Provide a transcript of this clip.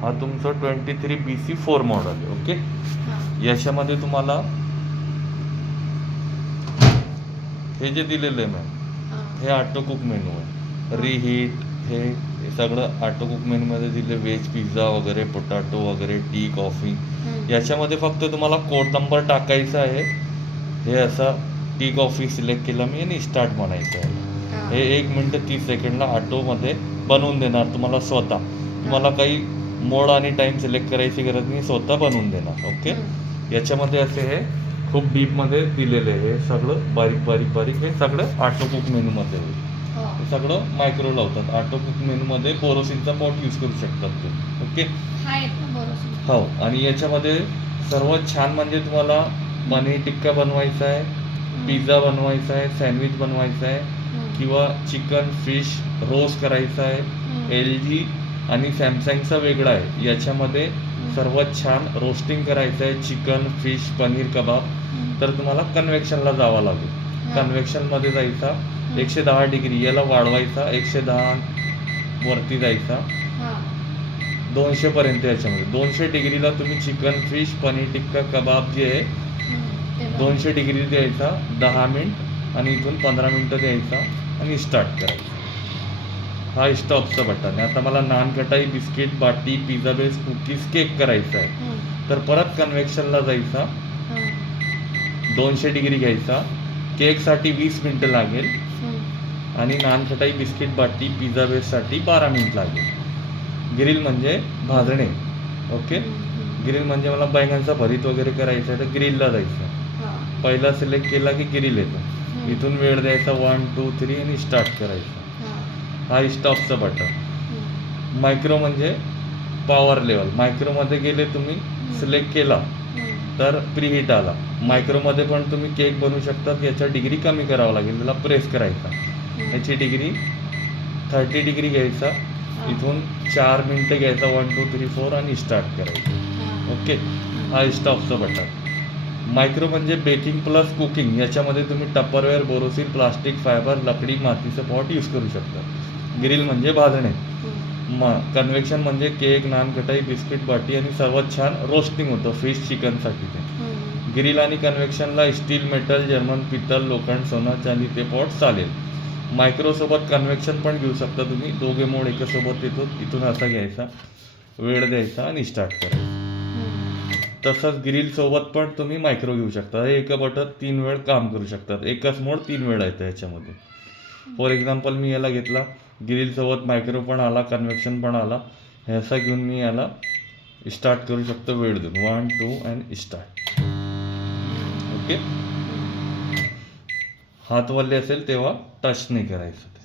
हा तुमचं 23 BC 4 model आहे. ओके, याच्यामध्ये तुम्हाला हे जे दिलेलं आहे मॅम, हे ऑटो कुक मेनू आहे. रिहीट हे सगळं ऑटो कुक मेनूमध्ये दिले. व्हेज पिझ्झा वगैरे, पोटॅटो वगैरे, टी, कॉफी. याच्यामध्ये फक्त तुम्हाला कोड नंबर टाकायचा आहे. हे असा टी कॉफी सिलेक्ट केला मी आणि स्टार्ट म्हणायचं आहे. हे 1 मिनिट 30 सेकंडला ऑटोमध्ये बनवून देणार तुम्हाला स्वतः. तुम्हाला काही मोड आणि टाईम सिलेक्ट करायची गरज नाही, स्वतः बनवून देणार. ओके, याच्यामध्ये असे हे खूप डीपमध्ये दिलेले आहे. हे सगळं बारीक बारीक बारीक हे सगळं ऑटो कुक मेनूमध्ये आहे. हे सगळं मायक्रो लावतात. ऑटो कुक मेनूमध्ये बोरोसिलचा पॉट यूज करू शकतात तुम्ही. ओके, हो. आणि याच्यामध्ये सर्वात छान म्हणजे तुम्हाला पनीर टिक्का बनवायचा आहे, पिझ्झा बनवायचा आहे, सँडविच बनवायचा आहे, किंवा चिकन फिश रोस्ट करायचा आहे. LG आणि सॅमसंगचा वेगळा आहे. याच्यामध्ये सर्वात छान रोस्टिंग करायचं आहे चिकन, फिश, पनीर, कबाब. तर तुम्हाला कन्व्हेक्शनला जावं लागेल. कन्व्हेक्शनमध्ये जायचा, 110 डिग्री याला वाढवायचा, 110 वरती जायचा, 200 पर्यंत. याच्यामध्ये 200 डिग्रीला तुम्ही चिकन, फिश, पनीर टिक्का, कबाब जे आहे 200 डिग्री द्यायचा 10 मिनिट, आणि इथून 15 मिनिटं द्यायचा आणि स्टार्ट करायचं. हा स्टॉपचं बटन आहे. आता मला नान कटाई, बिस्किट, बाटी, पिझ्झा बेस, कुकीज, केक करायचा आहे. तर परत कन्व्हेक्शनला जायचा, 200 डिग्री घ्यायचा. केकसाठी 20 मिनिटं लागेल, आणि नान कटाई, बिस्किट, बाटी, पिझ्झा बेससाठी 12 मिनिट लागेल. ग्रिल म्हणजे भाजणे. ओके, ग्रिल म्हणजे मला बैंगनचा भरीत वगैरे करायचं आहे तर ग्रिलला जायचं. पहिला सिलेक्ट केला की ग्रिल येतं. इथून वेळ द्यायचा 1 2 3 आणि स्टार्ट करायचं. हा स्टॉपचं बटन. मायक्रो म्हणजे पॉवर लेवल. मायक्रोमध्ये गेले तुम्ही, सिलेक्ट केला तर प्रीहीट आला. मायक्रोमध्ये पण तुम्ही केक बनवू शकतात. याच्या डिग्री कमी करावं लागेल, त्याला प्रेस करायचा. याची डिग्री 30 डिग्री घ्यायचा, इथून 4 मिनिटं घ्यायचा, 1 2 3 4 आणि स्टार्ट करायचं. ओके, हा स्टॉपचं बटन. मायक्रो म्हणजे बेकिंग प्लस कुकिंग. याच्यामध्ये तुम्ही टप्परवेअर, बोरोसिल, प्लास्टिक, फायबर, लकडी, मातीचं पॉट यूज करू शकता. ग्रिल म्हणजे भाजणे. कन्व्हेक्शन म्हणजे केक, नान कटाई, बिस्किट, बाटी, आणि सर्वात छान रोस्टिंग होतं फिश, चिकनसाठी ते. ग्रिल आणि कन्व्हेक्शनला स्टील, मेटल, जर्मन, पितल, लोखंड, सोना, चांदी ते पॉट चालेल. मायक्रोसोबत कन्व्हेक्शन पण घेऊ शकता तुम्ही. दोघे मोड एकासोबत येतो. इथून असा घ्यायचा, वेळ द्यायचा आणि स्टार्ट करायचं. तसंच ग्रिल सोबत पण तुम्ही मायक्रो घेऊ शकता. हे एका बटन 3 वेळ काम करू शकतात. एकच मोड 3 वेळा येतं याच्यामध्ये. फॉर एक्झाम्पल मी याला घेतला, ग्रिल सोबत मायक्रो पण आला, कन्व्हेक्शन पण आला. ह्याचा घेऊन मी याला स्टार्ट करू शकतो वेळ देऊन, 1 2 अँड स्टार्ट. ओके, हात वल्ले असेल तेव्हा टच नाही करायचं.